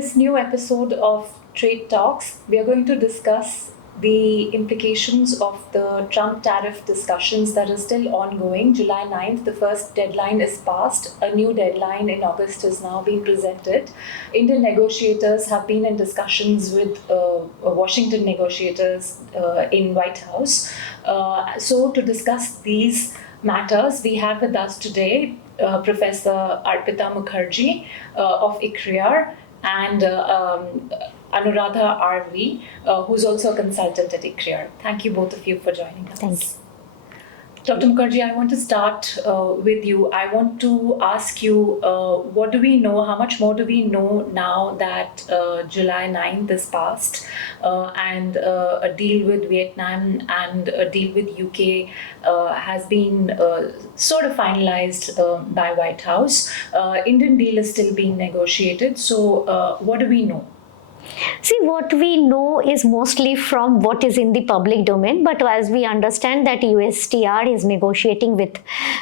this new episode of Trade Talks, we are going to discuss the implications of the Trump tariff discussions that are still ongoing. July 9th, the first deadline is passed. A new deadline in August is now being presented. Indian negotiators have been in discussions with Washington negotiators in White House. So to discuss these matters, we have with us today Professor Arpita Mukherjee of ICRIER and Anuradha R.V, who's also a consultant at ICRIER. Thank you both of you for joining us. Thanks. Dr. Mukherjee, I want to start with you. I want to ask you, what do we know, how much more do we know now that July 9th is passed and a deal with Vietnam and a deal with UK has been sort of finalized by White House. Indian deal is still being negotiated. So what do we know? See, what we know is mostly from what is in the public domain, but as we understand that USTR is negotiating with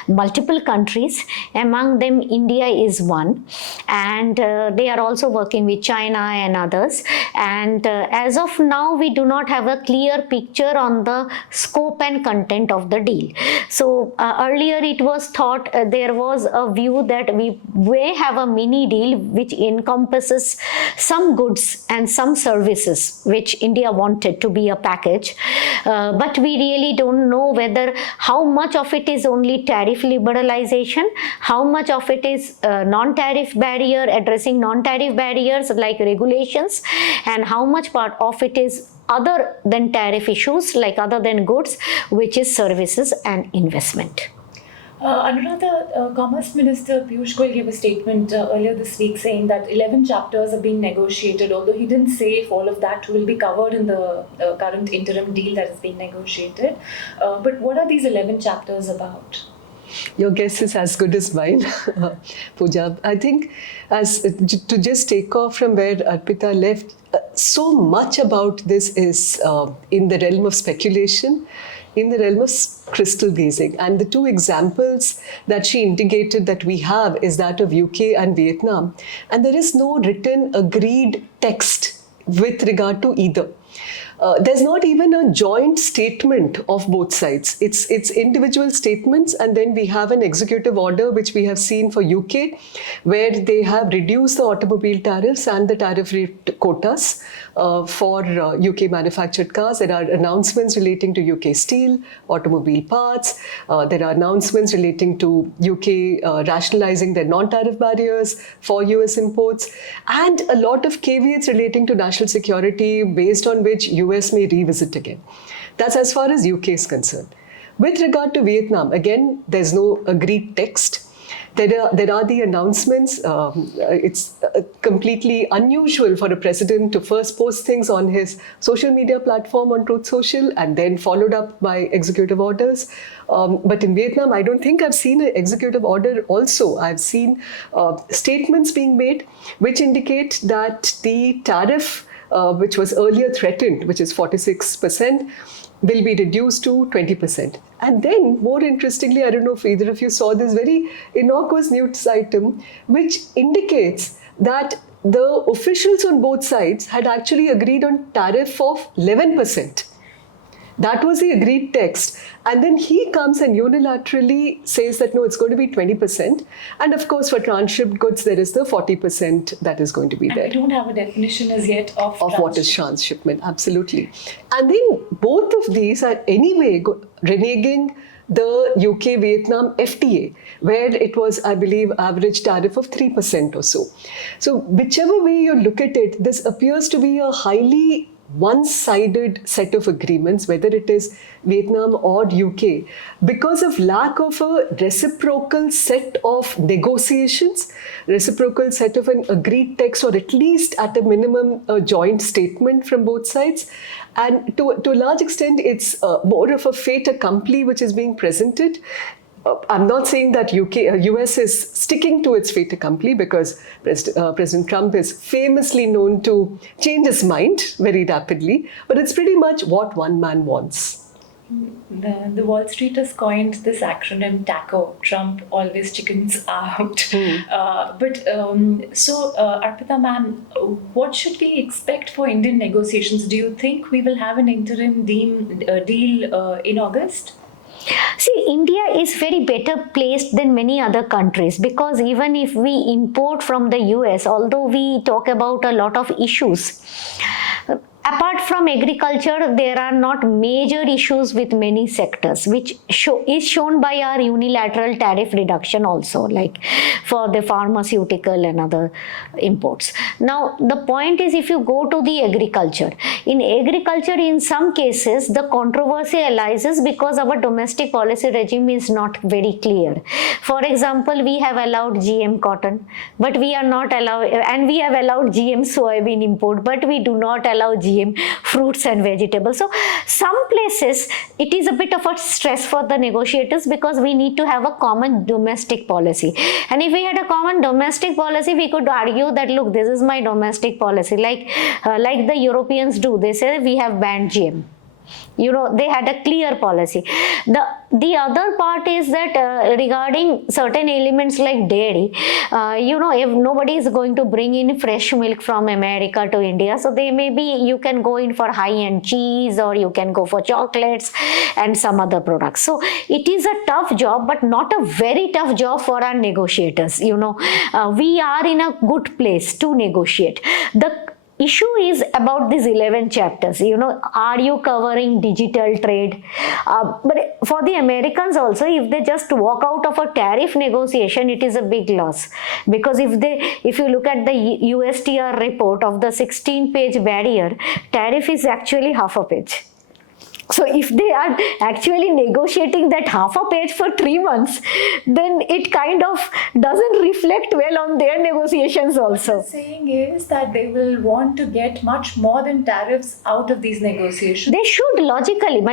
multiple countries, among them India is one, and they are also working with China and others, and as of now we do not have a clear picture on the scope and content of the deal. So earlier it was thought there was a view that we may have a mini deal which encompasses some goods and some services which India wanted to be a package, but we really don't know whether how much of it is only tariff liberalization, how much of it is non-tariff barrier, addressing non-tariff barriers like regulations, and how much part of it is other than tariff issues like other than goods, which is services and investment. Anuradha, Commerce Minister Piyush Goyal gave a statement earlier this week saying that 11 chapters are being negotiated, although he didn't say if all of that will be covered in the current interim deal that is being negotiated. But what are these 11 chapters about? Your guess is as good as mine, Puja. I think to just take off from where Arpita left, so much about this is in the realm of speculation, in the realm of crystal gazing. And the two examples that she indicated that we have is that of UK and Vietnam. And there is no written agreed text with regard to either. There's not even a joint statement of both sides. It's individual statements, and then we have an executive order which we have seen for UK, where they have reduced the automobile tariffs and the tariff rate quotas for UK manufactured cars. There are announcements relating to UK steel, automobile parts. There are announcements relating to UK rationalizing their non-tariff barriers for US imports, and a lot of caveats relating to national security based on which US may revisit again. That's as far as UK is concerned. With regard to Vietnam, again, there's no agreed text. There are the announcements. It's completely unusual for a president to first post things on his social media platform on Truth Social and then followed up by executive orders. But in Vietnam, I don't think I've seen an executive order also. I've seen statements being made which indicate that the tariff which was earlier threatened, which is 46%, will be reduced to 20%. And then, more interestingly, I don't know if either of you saw this very innocuous news item, which indicates that the officials on both sides had actually agreed on tariff of 11%. That was the agreed text. And then he comes and unilaterally says that, no, it's going to be 20%. And of course, for transshipped goods, there is the 40% that is going to be there. And we don't have a definition as yet of what is transshipment. Absolutely. And then both of these are anyway reneging the UK-Vietnam FTA, where it was, I believe, average tariff of 3% or so. So whichever way you look at it, this appears to be a highly one-sided set of agreements, whether it is Vietnam or UK, because of lack of a reciprocal set of negotiations, reciprocal set of an agreed text, or at least at a minimum a joint statement from both sides. And to a large extent, it's more of a fait accompli which is being presented. I'm not saying that US is sticking to its fait accompli, because President Trump is famously known to change his mind very rapidly, but it's pretty much what one man wants. The Wall Street has coined this acronym TACO, Trump always chickens out. Arpita ma'am, what should we expect for Indian negotiations? Do you think we will have an interim deal in August? See, India is very better placed than many other countries, because even if we import from the US, although we talk about a lot of issues, apart from agriculture, there are not major issues with many sectors, which is shown by our unilateral tariff reduction also, like for the pharmaceutical and other imports. Now, the point is, if you go to the agriculture, in some cases, the controversy arises because our domestic policy regime is not very clear. For example, we have allowed GM cotton, but we are not allowed, and we have allowed GM soybean import, but we do not allow GM fruits and vegetables. So some places it is a bit of a stress for the negotiators, because we need to have a common domestic policy. And if we had a common domestic policy, we could argue that, look, this is my domestic policy, like the Europeans do. They say we have banned GM. They had a clear policy. The other part is that regarding certain elements like dairy, if nobody is going to bring in fresh milk from America to India, so you can go in for high-end cheese, or you can go for chocolates and some other products. So it is a tough job, but not a very tough job for our negotiators. We are in a good place to negotiate. The issue is about these 11 chapters. Are you covering digital trade? But for the Americans also, if they just walk out of a tariff negotiation, it is a big loss. Because if you look at the USTR report of the 16-page barrier, tariff is actually half a page. So if they are actually negotiating that half a page for 3 months, then it kind of doesn't reflect well on their negotiations also. What you're saying is that they will want to get much more than tariffs out of these negotiations. They should logically.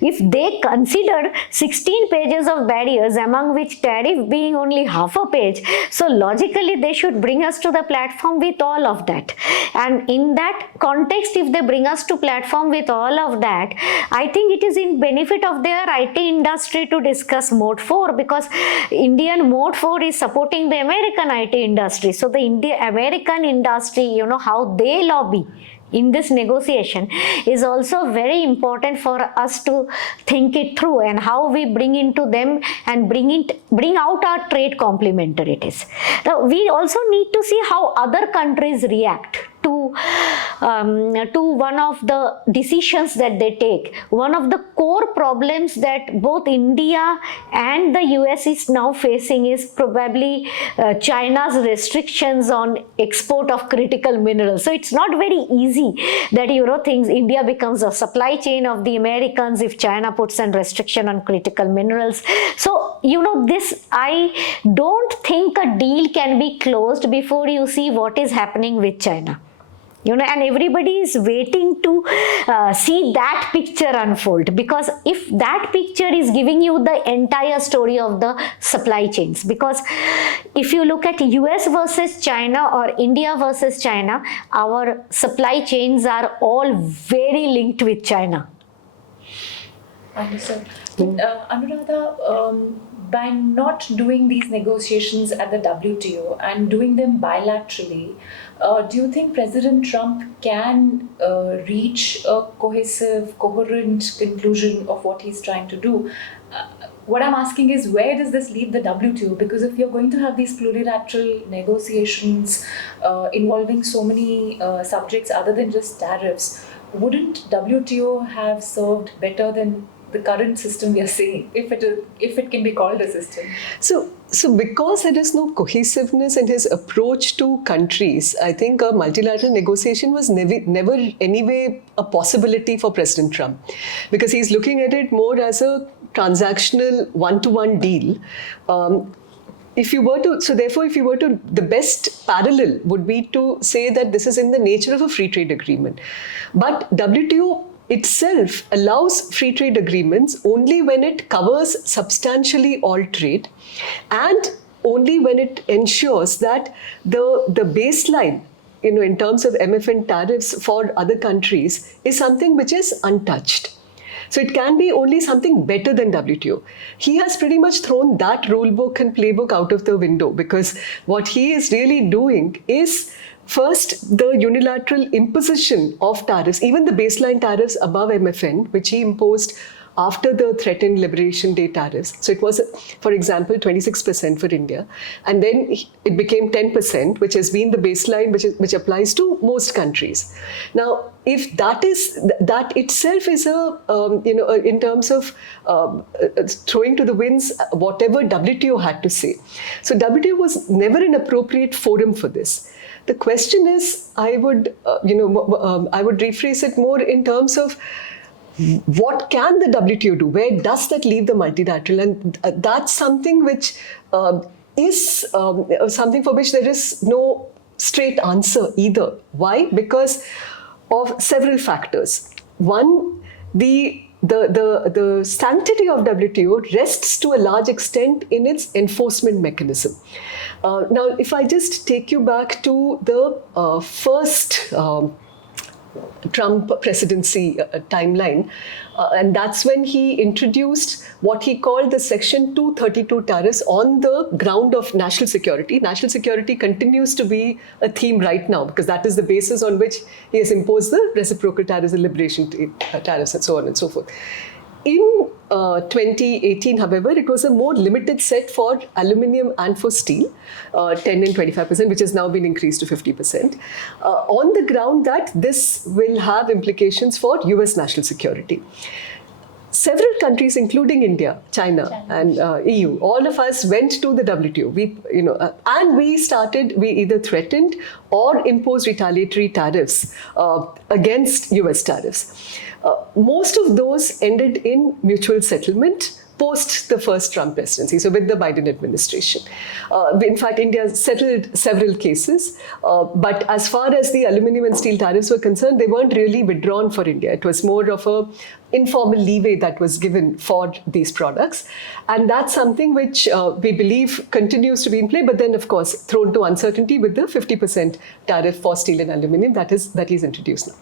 If they consider 16 pages of barriers, among which tariff being only half a page, so logically they should bring us to the platform with all of that. And in that context, if they bring us to platform with all of that, I think it is in benefit of their IT industry to discuss Mode 4, because Indian Mode 4 is supporting the American IT industry. So the American industry, how they lobby in this negotiation is also very important for us to think it through, and how we bring into them and bring out our trade complementarities. Now, we also need to see how other countries react to one of the decisions that they take. One of the core problems that both India and the US is now facing is probably China's restrictions on export of critical minerals. So it's not very easy that India becomes a supply chain of the Americans if China puts a restriction on critical minerals. So this, I don't think a deal can be closed before you see what is happening with China. And everybody is waiting to see that picture unfold, because if that picture is giving you the entire story of the supply chains, because if you look at US versus China or India versus China, our supply chains are all very linked with China. Understood. Anuradha, by not doing these negotiations at the WTO and doing them bilaterally, do you think President Trump can reach a cohesive, coherent conclusion of what he's trying to do? What I'm asking is, where does this leave the WTO? Because if you're going to have these plurilateral negotiations involving so many subjects other than just tariffs, wouldn't WTO have served better than the current system we are seeing, if it can be called a system? So because there is no cohesiveness in his approach to countries, I think a multilateral negotiation was never anyway a possibility for President Trump, because he's looking at it more as a transactional one-to-one deal. The best parallel would be to say that this is in the nature of a free trade agreement. But WTO itself allows free trade agreements only when it covers substantially all trade, and only when it ensures that the baseline, in terms of MFN tariffs for other countries, is something which is untouched. So it can be only something better than WTO. He has pretty much thrown that rule book and playbook out of the window, because what he is really doing is first the unilateral imposition of tariffs, even the baseline tariffs above MFN, which he imposed after the threatened Liberation Day tariffs. So it was, for example, 26% for India. And then it became 10%, which has been the baseline which applies to most countries. Now, if that itself is in terms of throwing to the winds whatever WTO had to say. So WTO was never an appropriate forum for this. The question is, I would rephrase it more in terms of what can the WTO do? Where does that leave the multilateral? And that's something which is something for which there is no straight answer either. Why? Because of several factors. One, the sanctity of WTO rests to a large extent in its enforcement mechanism. Now, if I just take you back to the first Trump presidency timeline, and that's when he introduced what he called the Section 232 tariffs on the ground of national security. National security continues to be a theme right now, because that is the basis on which he has imposed the reciprocal tariffs, the liberation tariffs, and so on and so forth. In 2018, however, it was a more limited set for aluminium and for steel, 10 and 25%, which has now been increased to 50%, on the ground that this will have implications for US national security. Several countries, including India, China, and EU, all of us went to the WTO. We either threatened or imposed retaliatory tariffs against US tariffs. Most of those ended in mutual settlement post the first Trump presidency, so with the Biden administration. In fact, India settled several cases, but as far as the aluminum and steel tariffs were concerned, they weren't really withdrawn for India. It was more of a informal leeway that was given for these products. And that's something which we believe continues to be in play, but then of course thrown to uncertainty with the 50% tariff for steel and aluminum that is introduced now.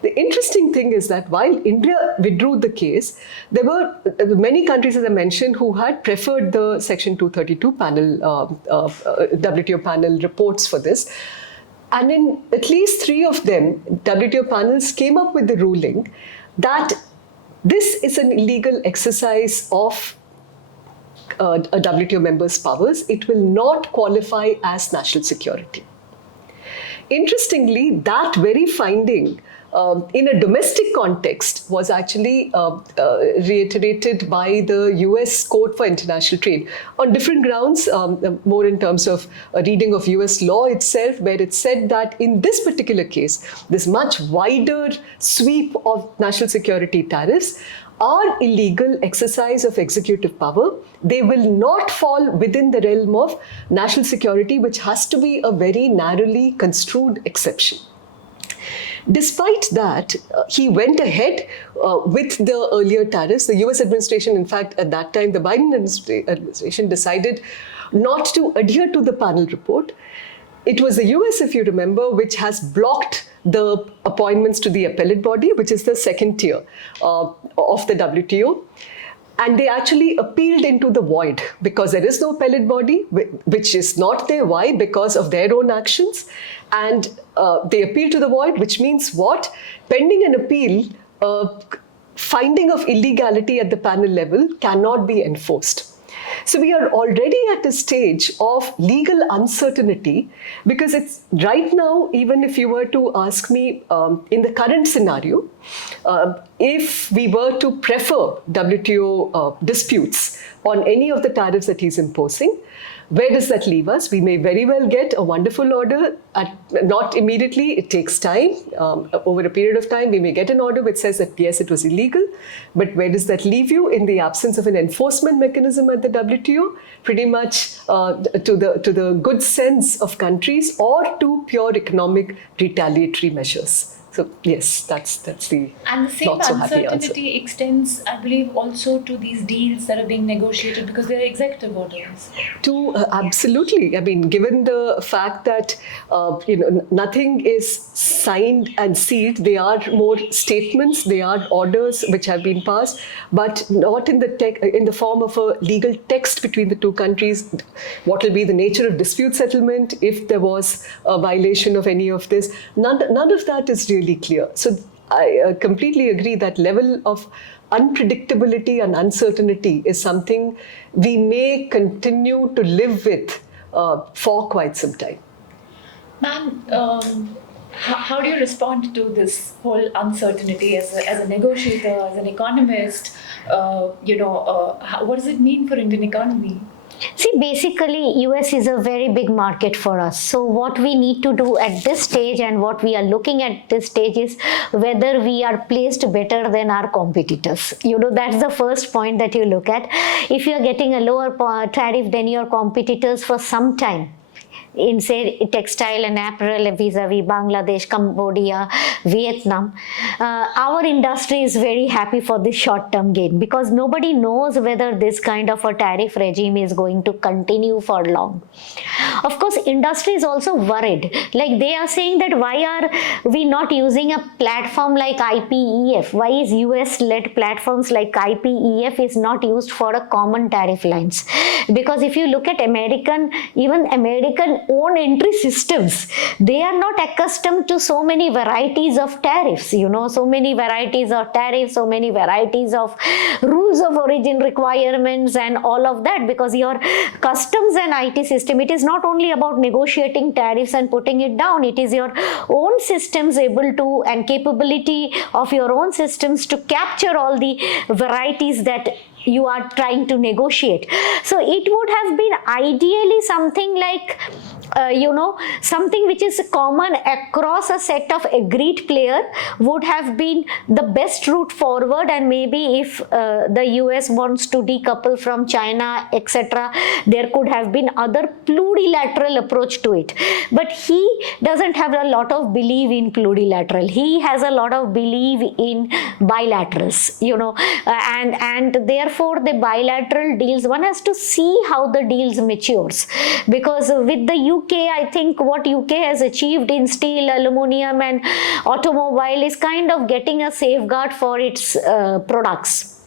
The interesting thing is that while India withdrew the case, there were many countries, as I mentioned, who had preferred the Section 232 panel, WTO panel reports for this. And in at least 3 of them, WTO panels came up with the ruling that this is an illegal exercise of a WTO member's powers. It will not qualify as national security. Interestingly, that very finding in a domestic context was actually reiterated by the US Court for International Trade on different grounds, more in terms of a reading of US law itself, where it said that in this particular case, this much wider sweep of national security tariffs are illegal exercise of executive power. They will not fall within the realm of national security, which has to be a very narrowly construed exception. Despite that, he went ahead with the earlier tariffs. The US administration, in fact, at that time, the Biden administration decided not to adhere to the panel report. It was the US, if you remember, which has blocked the appointments to the appellate body, which is the second tier of the WTO. And they actually appealed into the void because there is no appellate body, which is not there. Why? Because of their own actions. And they appealed to the void, which means what? Pending an appeal, finding of illegality at the panel level cannot be enforced. So we are already at a stage of legal uncertainty, because it's right now, even if you were to ask me in the current scenario, if we were to prefer WTO disputes on any of the tariffs that he's imposing, where does that leave us? We may very well get a wonderful order, not immediately, it takes time. Over a period of time, we may get an order which says that yes, it was illegal, but where does that leave you in the absence of an enforcement mechanism at the WTO? Pretty much to the good sense of countries or to pure economic retaliatory measures. So yes, that's the And the same not so happy answer. uncertainty extends, I believe, also to these deals that are being negotiated because they're executive orders. Absolutely. I mean, given the fact that nothing is signed and sealed, they are more statements, they are orders which have been passed, but not in the form of a legal text between the two countries. What will be the nature of dispute settlement if there was a violation of any of this? None of that is really clear. So I completely agree that level of unpredictability and uncertainty is something we may continue to live with for quite some time. Ma'am, how do you respond to this whole uncertainty as a negotiator, as an economist? What does it mean for Indian economy? See, basically, US is a very big market for us. So what we need to do at this stage and what we are looking at this stage is whether we are placed better than our competitors. That's the first point that you look at. If you are getting a lower tariff than your competitors for some time, in say textile and apparel vis-a-vis Bangladesh, Cambodia, Vietnam, our industry is very happy for this short-term gain because nobody knows whether this kind of a tariff regime is going to continue for long. Of course, industry is also worried. Like they are saying that why are we not using a platform like IPEF? Why is US-led platforms like IPEF is not used for a common tariff lines? Because if you look at American own entry systems, they are not accustomed to so many varieties of tariffs, so many varieties of tariffs, so many varieties of rules of origin requirements and all of that, because your customs and IT system, it is not only about negotiating tariffs and putting it down, it is your own systems able to and capability of your own systems to capture all the varieties that you are trying to negotiate. So it would have been ideally something like something which is common across a set of agreed player would have been the best route forward. And maybe if the US wants to decouple from China, etc., there could have been other plurilateral approach to it. But he doesn't have a lot of belief in plurilateral. He has a lot of belief in bilaterals, and therefore the bilateral deals, one has to see how the deals matures, because with the UK, I think what UK has achieved in steel, aluminium and automobile is kind of getting a safeguard for its products.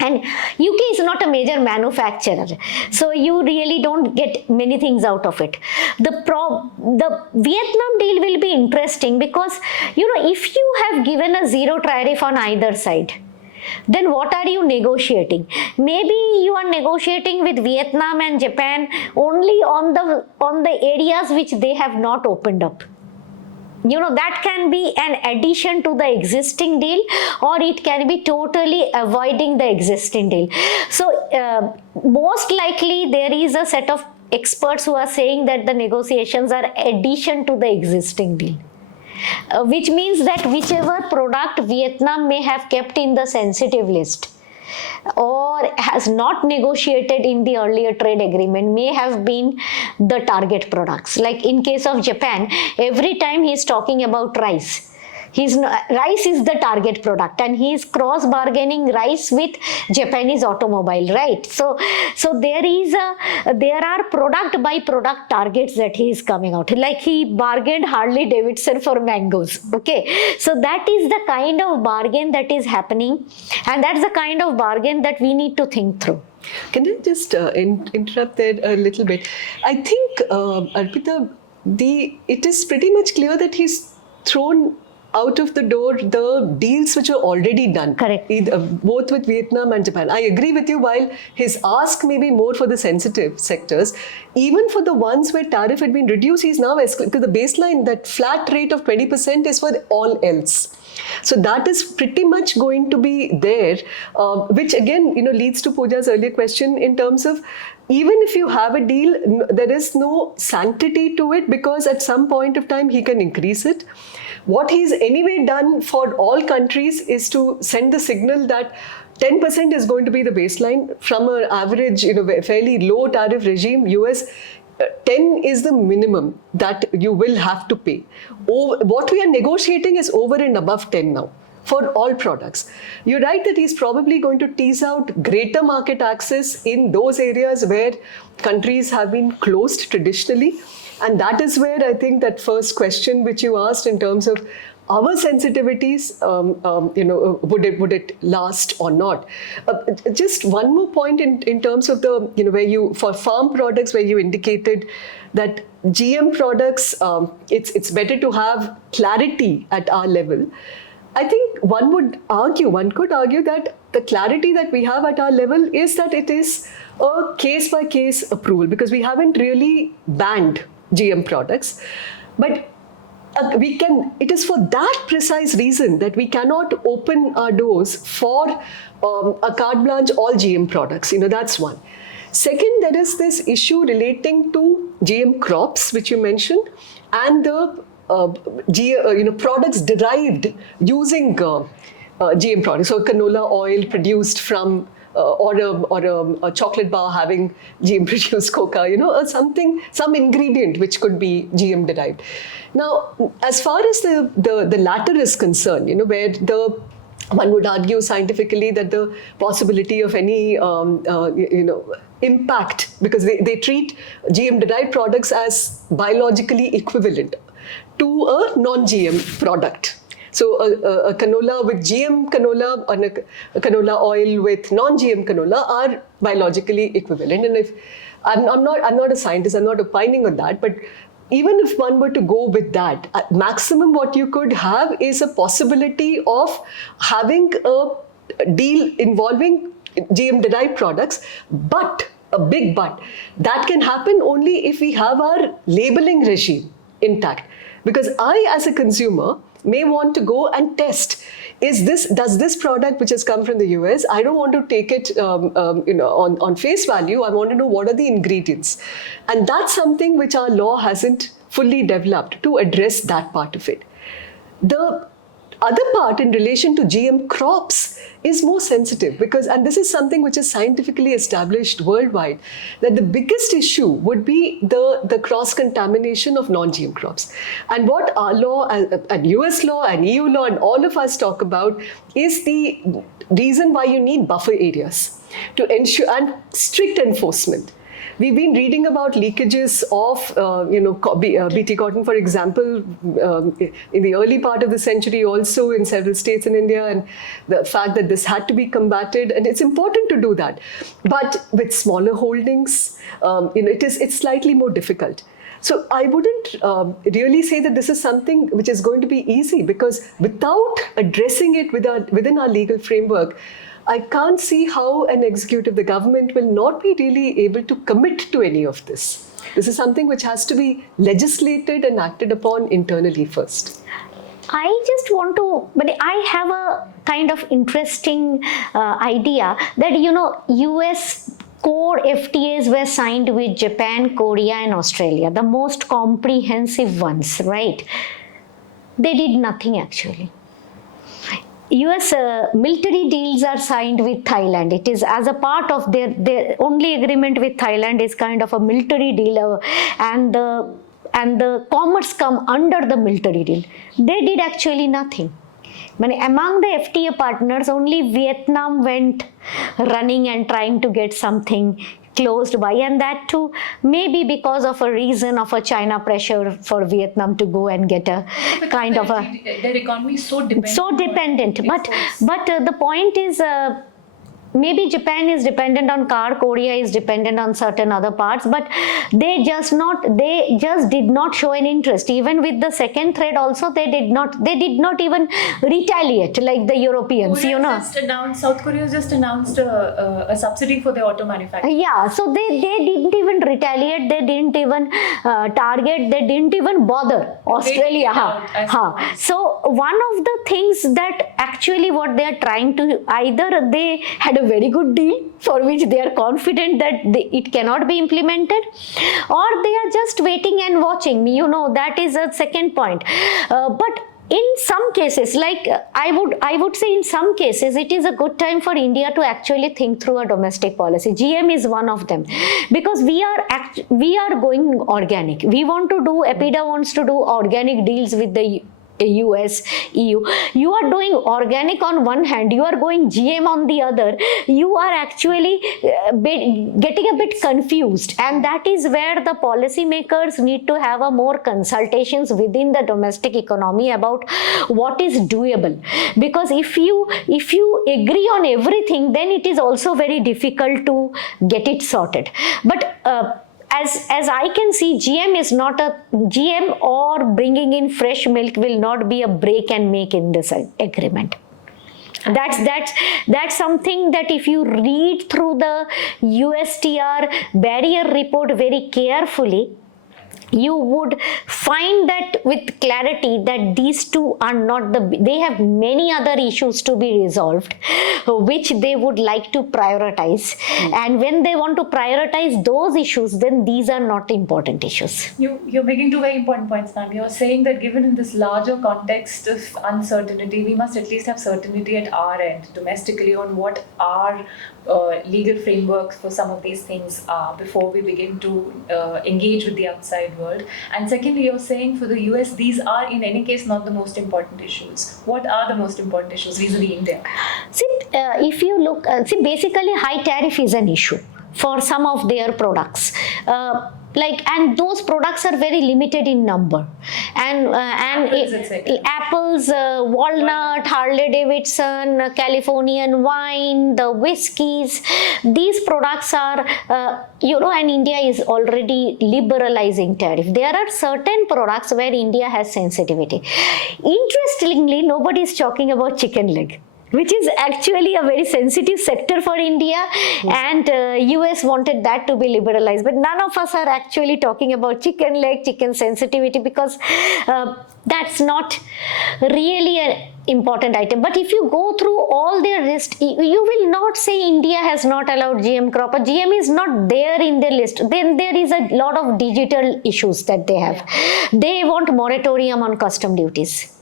And UK is not a major manufacturer, so you really don't get many things out of it. The Vietnam deal will be interesting because, if you have given a zero tariff on either side, then what are you negotiating? Maybe you are negotiating with Vietnam and Japan only on the areas which they have not opened up. That can be an addition to the existing deal, or it can be totally avoiding the existing deal. So most likely there is a set of experts who are saying that the negotiations are addition to the existing deal. Which means that whichever product Vietnam may have kept in the sensitive list or has not negotiated in the earlier trade agreement may have been the target products. Like in case of Japan, every time he is talking about rice, rice is the target product, and he is cross-bargaining rice with Japanese automobile, right? So there are product by product targets that he is coming out. Like he bargained Harley Davidson for mangoes. Okay, so that is the kind of bargain that is happening, and that's the kind of bargain that we need to think through. Can I just interrupt there a little bit? I think, Arpita, it is pretty much clear that he's thrown out of the door the deals which are already done. Correct. Both with Vietnam and Japan. I agree with you, while his ask may be more for the sensitive sectors, even for the ones where tariff had been reduced, he's now, because the baseline, that flat rate of 20% is for all else. So that is pretty much going to be there, which again, leads to Pooja's earlier question in terms of, even if you have a deal, there is no sanctity to it, because at some point of time he can increase it. What he's anyway done for all countries is to send the signal that 10% is going to be the baseline from an average, fairly low tariff regime. US 10 is the minimum that you will have to pay. What we are negotiating is over and above 10 now for all products. You're right that he's probably going to tease out greater market access in those areas where countries have been closed traditionally. And that is where I think that first question which you asked in terms of our sensitivities, would it last or not? Just one more point in terms of the, where you, for farm products, where you indicated that GM products, it's better to have clarity at our level. I think one could argue that the clarity that we have at our level is that it is a case-by-case approval, because we haven't really banned GM products. But it is for that precise reason that we cannot open our doors for a carte blanche all GM products. That's one. Second, there is this issue relating to GM crops, which you mentioned, and the products derived using GM products. So canola oil produced from or a chocolate bar having GM produced cocoa, or some ingredient which could be GM derived. Now, as far as the latter is concerned, where one would argue scientifically that the possibility of any impact, because they treat GM derived products as biologically equivalent to a non-GM product. So a canola with GM canola and a canola oil with non-GM canola are biologically equivalent. And if I'm not a scientist, I'm not opining on that, but even if one were to go with that, at maximum what you could have is a possibility of having a deal involving GM derived products, but a big but. That can happen only if we have our labeling regime intact. Because I, as a consumer, may want to go and test, does this product which has come from the US, I don't want to take it on face value, I want to know what are the ingredients. And that's something which our law hasn't fully developed to address that part of it. The other part in relation to GM crops is more sensitive and this is something which is scientifically established worldwide, that the biggest issue would be the cross-contamination of non-GM crops. And what our law and US law and EU law and all of us talk about is the reason why you need buffer areas to ensure and strict enforcement. We've been reading about leakages of, BT cotton, for example, in the early part of the century, also in several states in India, and the fact that this had to be combated, and it's important to do that. But with smaller holdings, it's slightly more difficult. So I wouldn't really say that this is something which is going to be easy, because without addressing it within our legal framework, I can't see how an executive, the government, will not be really able to commit to any of this. This is something which has to be legislated and acted upon internally first. I just want to, but I have a kind of interesting idea that, US core FTAs were signed with Japan, Korea and Australia, the most comprehensive ones, right? They did nothing actually. US military deals are signed with Thailand. It is as a part of their only agreement with Thailand is kind of a military deal, and the commerce come under the military deal. They did actually nothing. Among the FTA partners, only Vietnam went running and trying to get something closed by, and that too maybe because of a reason of a China pressure for Vietnam to go and get a kind of their economy is so dependent. But the point is, maybe Japan is dependent on car, Korea is dependent on certain other parts, but they just did not show an interest. Even with the second thread also, they did not even retaliate like the Europeans, South Korea just announced a subsidy for their auto manufacturing. Yeah, so they didn't even retaliate, they didn't even target, they didn't even bother Australia. So one of the things that actually what they are trying to, either they had a very good deal for which they are confident that it cannot be implemented, or they are just waiting and watching. That is a second point. But in some cases, like I would say in some cases, it is a good time for India to actually think through a domestic policy. GM is one of them, because we are going organic. We want to do, APIDA wants to do organic deals with the US, EU. You are doing organic on one hand, you are going GM on the other. You are actually getting a bit confused, and that is where the policymakers need to have a more consultations within the domestic economy about what is doable. Because if you agree on everything, then it is also very difficult to get it sorted. But as I can see, GM or bringing in fresh milk will not be a break and make in this agreement. That's something that if you read through the USTR barrier report very carefully, you would find that with clarity that these two are not they have many other issues to be resolved, which they would like to prioritize. And when they want to prioritize those issues, then these are not important issues. You're making two very important points, ma'am. You're saying that given in this larger context of uncertainty, we must at least have certainty at our end, domestically, on what our legal frameworks for some of these things are before we begin to engage with the outside world. And secondly, you're saying for the US, these are in any case not the most important issues. What are the most important issues vis-a-vis India? See, if you look, basically high tariff is an issue for some of their products. And those products are very limited in number, and apples, walnut, Harley Davidson, Californian wine, the whiskies, these products are and India is already liberalizing tariff. There are certain products where India has sensitivity. Interestingly, nobody is talking about chicken leg, which is actually a very sensitive sector for India, and US wanted that to be liberalized. But none of us are actually talking about chicken leg, chicken sensitivity, because that's not really an important item. But if you go through all their list, you will not say India has not allowed GM crop, or GM is not there in their list. Then there is a lot of digital issues that they have. They want moratorium on custom duties.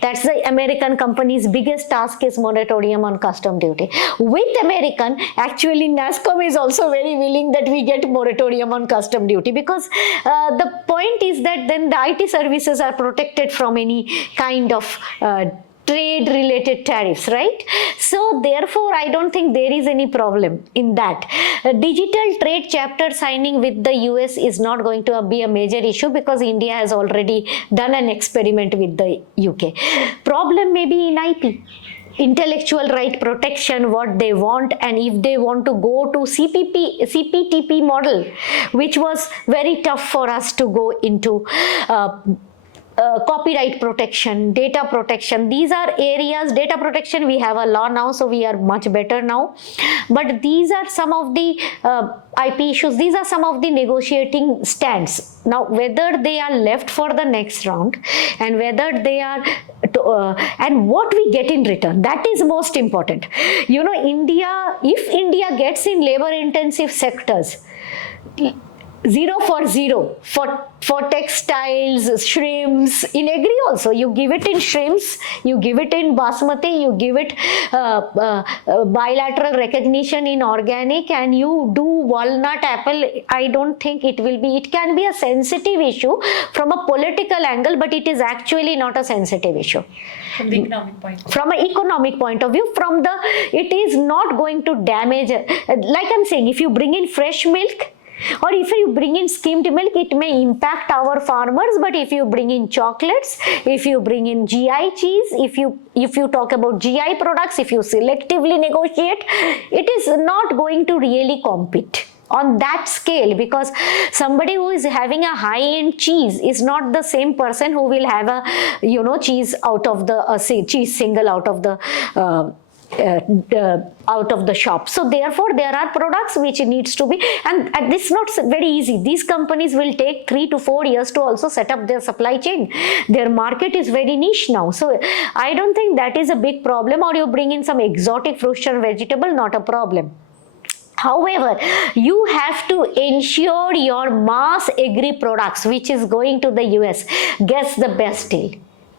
That's the American company's biggest task, is moratorium on custom duty. With American, actually NASSCOM is also very willing that we get moratorium on custom duty, because the point is that then the IT services are protected from any kind of trade related tariffs, right? So therefore, I don't think there is any problem in that. Digital trade chapter signing with the US is not going to be a major issue, because India has already done an experiment with the UK. Problem may be in IP. Intellectual right protection, what they want, and if they want to go to CPTP model, which was very tough for us to go into. Copyright protection, data protection, these are areas. Data protection, we have a law now, so we are much better now. But these are some of the IP issues. These are some of the negotiating stands. Now, whether they are left for the next round, and whether they are and what we get in return, that is most important. If India gets in labor intensive sectors, 0 for 0 for textiles, shrimps, in agri also. You give it in shrimps, you give it in basmati, you give it bilateral recognition in organic, and you do walnut, apple. I don't think it will be. It can be a sensitive issue from a political angle, but it is actually not a sensitive issue. From the economic point of view. From an economic point of view, it is not going to damage. Like I'm saying, if you bring in fresh milk, or if you bring in skimmed milk, it may impact our farmers. But if you bring in chocolates, if you bring in GI cheese, if you talk about GI products, if you selectively negotiate, it is not going to really compete on that scale, because somebody who is having a high-end cheese is not the same person who will have a cheese out of the cheese single out of the shop. So therefore, there are products which needs to be, and this is not very easy. These companies will take 3 to 4 years to also set up their supply chain. Their market is very niche now. So I don't think that is a big problem. Or you bring in some exotic fruits and vegetable, not a problem. However, you have to ensure your mass agri products, which is going to the US, gets the best deal.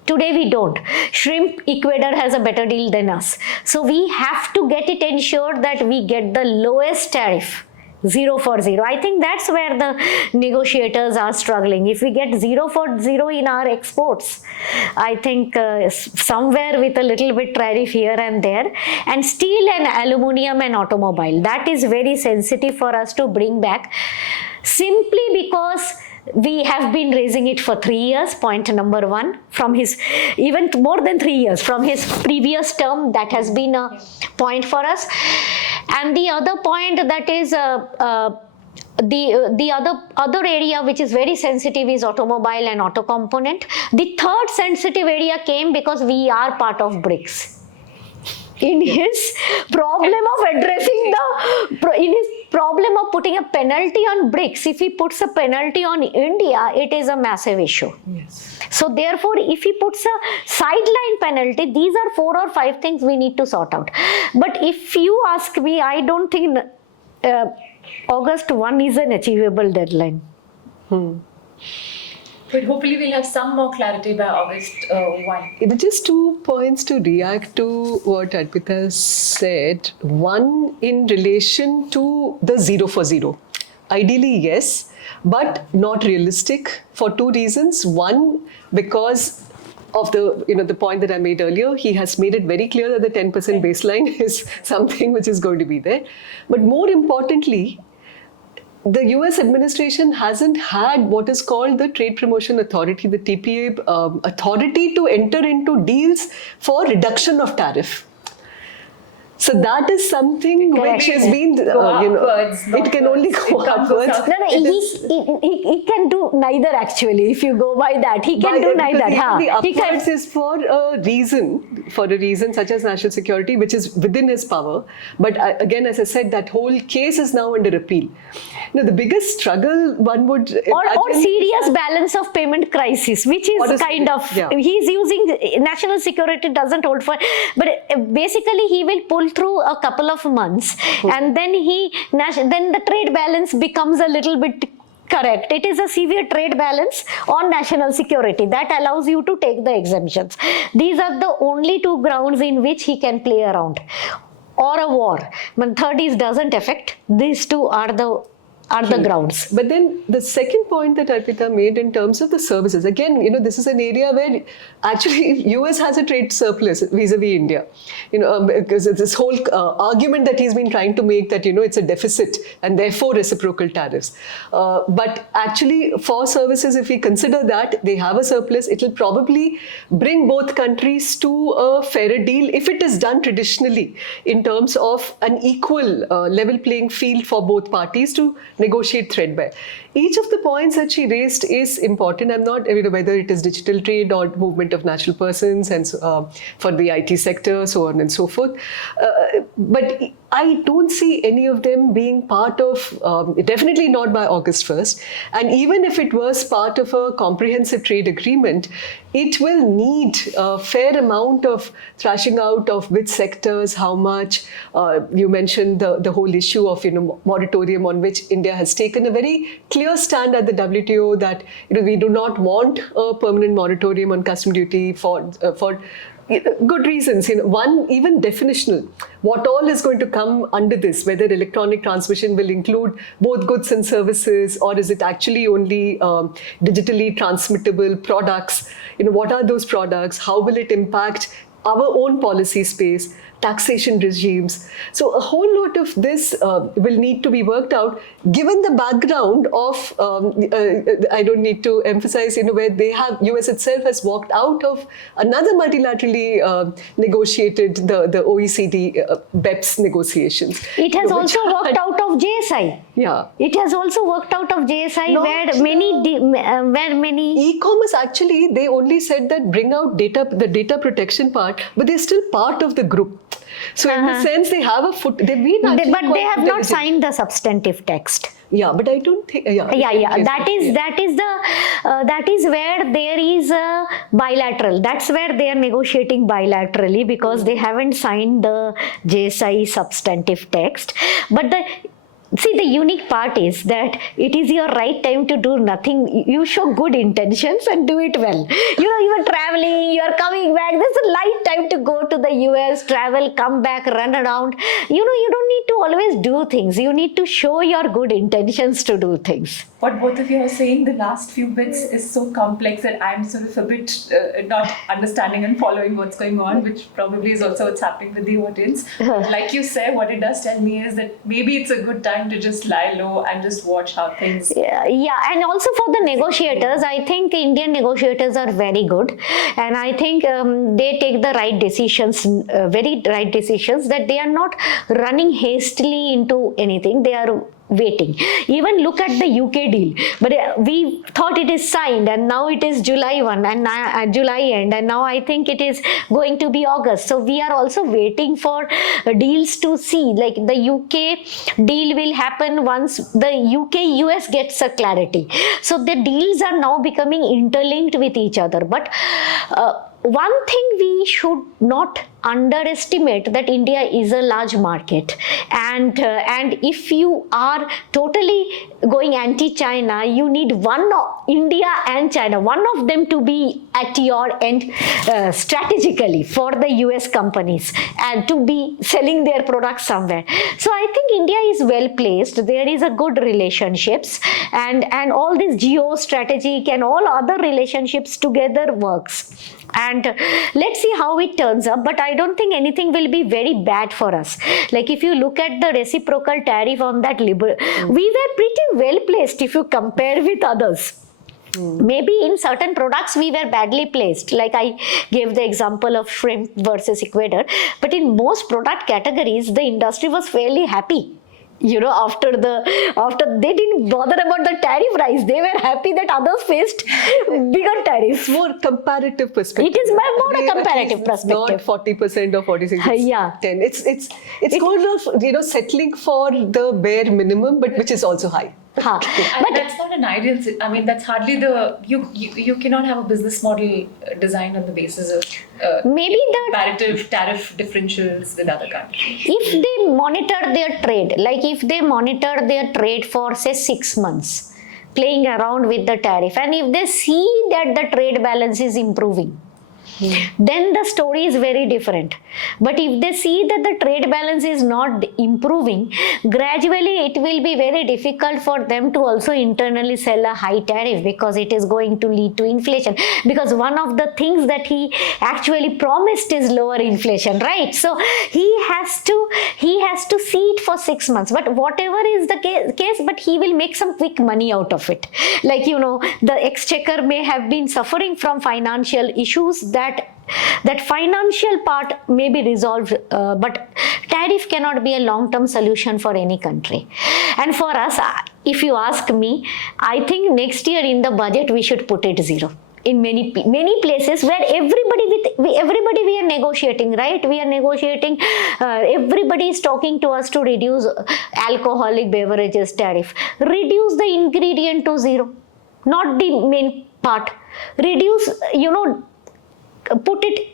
Today we don't. Shrimp, Ecuador has a better deal than us. So we have to get it ensured that we get the lowest tariff. 0 for 0. I think that's where the negotiators are struggling. If we get 0 for 0 in our exports, I think somewhere with a little bit tariff here and there, and steel and aluminium and automobile, that is very sensitive for us to bring back, simply because we have been raising it for 3 years, point number one, from his, even more than 3 years, from his previous term, that has been a point for us. And the other point that is the other area which is very sensitive is automobile and auto component. The third sensitive area came because we are part of BRICS. In his problem of addressing in his problem of putting a penalty on BRICS, if he puts a penalty on India, it is a massive issue. Yes. So therefore, if he puts a sideline penalty, these are 4 or 5 things we need to sort out. But if you ask me, I don't think August 1 is an achievable deadline. But hopefully we'll have some more clarity by August 1. But just 2 points to react to what Arpita said. One, in relation to the 0 for 0. Ideally, yes, but not realistic for 2 reasons. One, because of the point that I made earlier, he has made it very clear that the 10% baseline is something which is going to be there. But more importantly, the US administration hasn't had what is called the Trade Promotion Authority, the TPA authority to enter into deals for reduction of tariff. So that is something which has been, it can only go upwards. No, he can do neither actually, if you go by that. He can do neither. The upwards is for a reason such as national security, which is within his power. But again, as I said, that whole case is now under appeal. The biggest struggle one would or serious balance of payment crisis, which is kind of, he's using national security doesn't hold for, but basically he will pull through a couple of months and then then the trade balance becomes a little bit correct. It is a severe trade balance on national security that allows you to take the exemptions. These are the only 2 grounds in which he can play around, or a war. When third is doesn't affect, these 2 are the grounds. But then the second point that Arpita made in terms of the services, again, this is an area where actually US has a trade surplus vis-a-vis India. Because it's this whole argument that he's been trying to make that, it's a deficit and therefore reciprocal tariffs. But actually for services, if we consider that they have a surplus, it will probably bring both countries to a fairer deal if it is done traditionally in terms of an equal level playing field for both parties to negotiate threadbare. Each of the points that she raised is important. I'm not, whether it is digital trade or movement of natural persons and for the IT sector, so on and so forth. But I don't see any of them being part of, definitely not by August 1st. And even if it was part of a comprehensive trade agreement, it will need a fair amount of thrashing out of which sectors, how much. You mentioned the whole issue of moratorium, on which India has taken a very clear stand at the WTO that we do not want a permanent moratorium on custom duty for good reasons. One, even definitional. What all is going to come under this, whether electronic transmission will include both goods and services, or is it actually only digitally transmittable products? What are those products? How will it impact our own policy space, taxation regimes? So a whole lot of this will need to be worked out, given the background of, I don't need to emphasize, where US itself has walked out of another multilaterally negotiated, the OECD BEPS negotiations. It has also worked out of JSI. Yeah. It has also worked out of JSI, where many e-commerce, actually, they only said that bring out the data protection part, but they're still part of the group. So in the sense, they have a foot. They've been but they have not signed the substantive text. Yeah, but I don't think. That is where there is a bilateral. That's where they are negotiating bilaterally, because they haven't signed the JSI substantive text. But See, the unique part is that it is your right time to do nothing. You show good intentions and do it well. You are traveling, you are coming back. This is a light time to go to the US, travel, come back, run around. You don't need to always do things. You need to show your good intentions to do things. What both of you are saying, the last few bits is so complex that I'm sort of a bit not understanding and following what's going on, which probably is also what's happening with the audience. Like you said, what it does tell me is that maybe it's a good time to just lie low and just watch how things... Yeah, and also for the negotiators, I think Indian negotiators are very good, and I think they take the right decisions, very right decisions, that they are not running hastily into anything. They are waiting. Even look at the UK deal. But we thought it is signed, and now it is July 1 and July end, and now I think it is going to be August. So we are also waiting for deals to see. Like the UK deal will happen once the UK-US gets a clarity. So the deals are now becoming interlinked with each other. But one thing we should not underestimate, that India is a large market, and if you are totally going anti-China, you need India and China, one of them to be at your end strategically for the US companies and to be selling their products somewhere. So I think India is well placed. There is a good relationships, and all this geostrategic and all other relationships together works. And let's see how it turns up, but I don't think anything will be very bad for us. Like if you look at the reciprocal tariff on that we were pretty well placed if you compare with others. Maybe in certain products we were badly placed, like I gave the example of shrimp versus Ecuador, but in most product categories the industry was fairly happy. After they didn't bother about the tariff rise, they were happy that others faced bigger tariffs. More comparative perspective. It is more a comparative perspective. Not 40% or 46%. Yeah. 10. It's kind of settling for the bare minimum, but which is also high. But that's not an ideal. I mean, that's hardly you cannot have a business model designed on the basis of maybe the comparative tariff differentials with other countries. If they monitor their trade, like if they monitor their trade for say 6 months, playing around with the tariff, and if they see that the trade balance is improving, then the story is very different. But if they see that the trade balance is not improving, gradually it will be very difficult for them to also internally sell a high tariff, because it is going to lead to inflation. Because one of the things that he actually promised is lower inflation, right? So he has to see it for 6 months. But whatever is the case, but he will make some quick money out of it. Like, the exchequer may have been suffering from financial issues, that financial part may be resolved, but tariff cannot be a long-term solution for any country. And for us, if you ask me, I think next year in the budget we should put it 0. In many places where everybody we are negotiating, right? We are negotiating. Everybody is talking to us to reduce alcoholic beverages tariff. Reduce the ingredient to 0, not the main part. Reduce, put it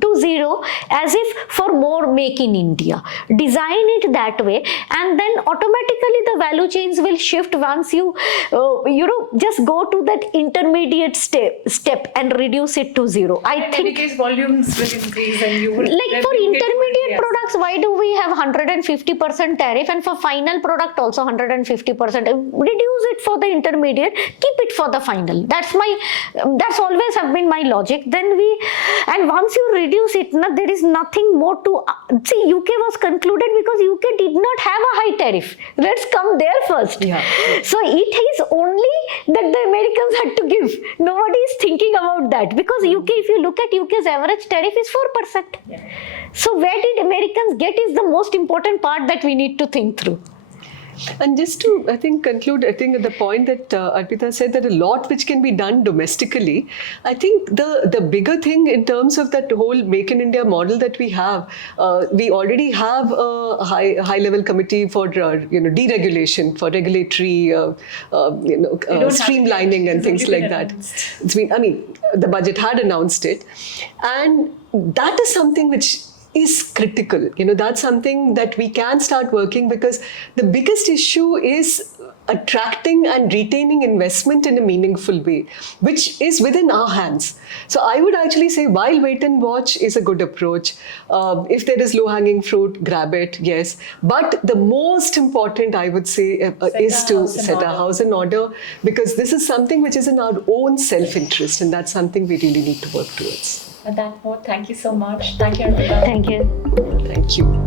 to 0, as if for more make in India. Design it that way, and then automatically the value chains will shift once you just go to that intermediate step and reduce it to 0. I think in any case volumes will increase, and you would like for intermediate products, why do we have 150% tariff, and for final product also 150%? Reduce it for the intermediate, keep it for the final. That's always have been my logic. And once you reduce it, there is nothing more to see. UK was concluded because UK did not have a high tariff. Let's come there first. Yeah. So it is only that the Americans had to give. Nobody is thinking about that, because UK, if you look at UK's average tariff is 4%. Yeah. So where did Americans get is the most important part that we need to think through. And just to, conclude, the point that Arpita said, that a lot which can be done domestically, I think the bigger thing in terms of that whole Make in India model that we have, we already have a high-level committee for, deregulation, for regulatory, streamlining and things like that. The budget had announced it. And that is something which is critical. That's something that we can start working, because the biggest issue is attracting and retaining investment in a meaningful way, which is within our hands. So I would actually say, while wait and watch is a good approach, if there is low-hanging fruit, grab it, yes. But the most important, I would say, is to set our house in order, because this is something which is in our own self-interest, and that's something we really need to work towards. On that note, thank you so much. Thank you, Arpita. Thank you. Thank you.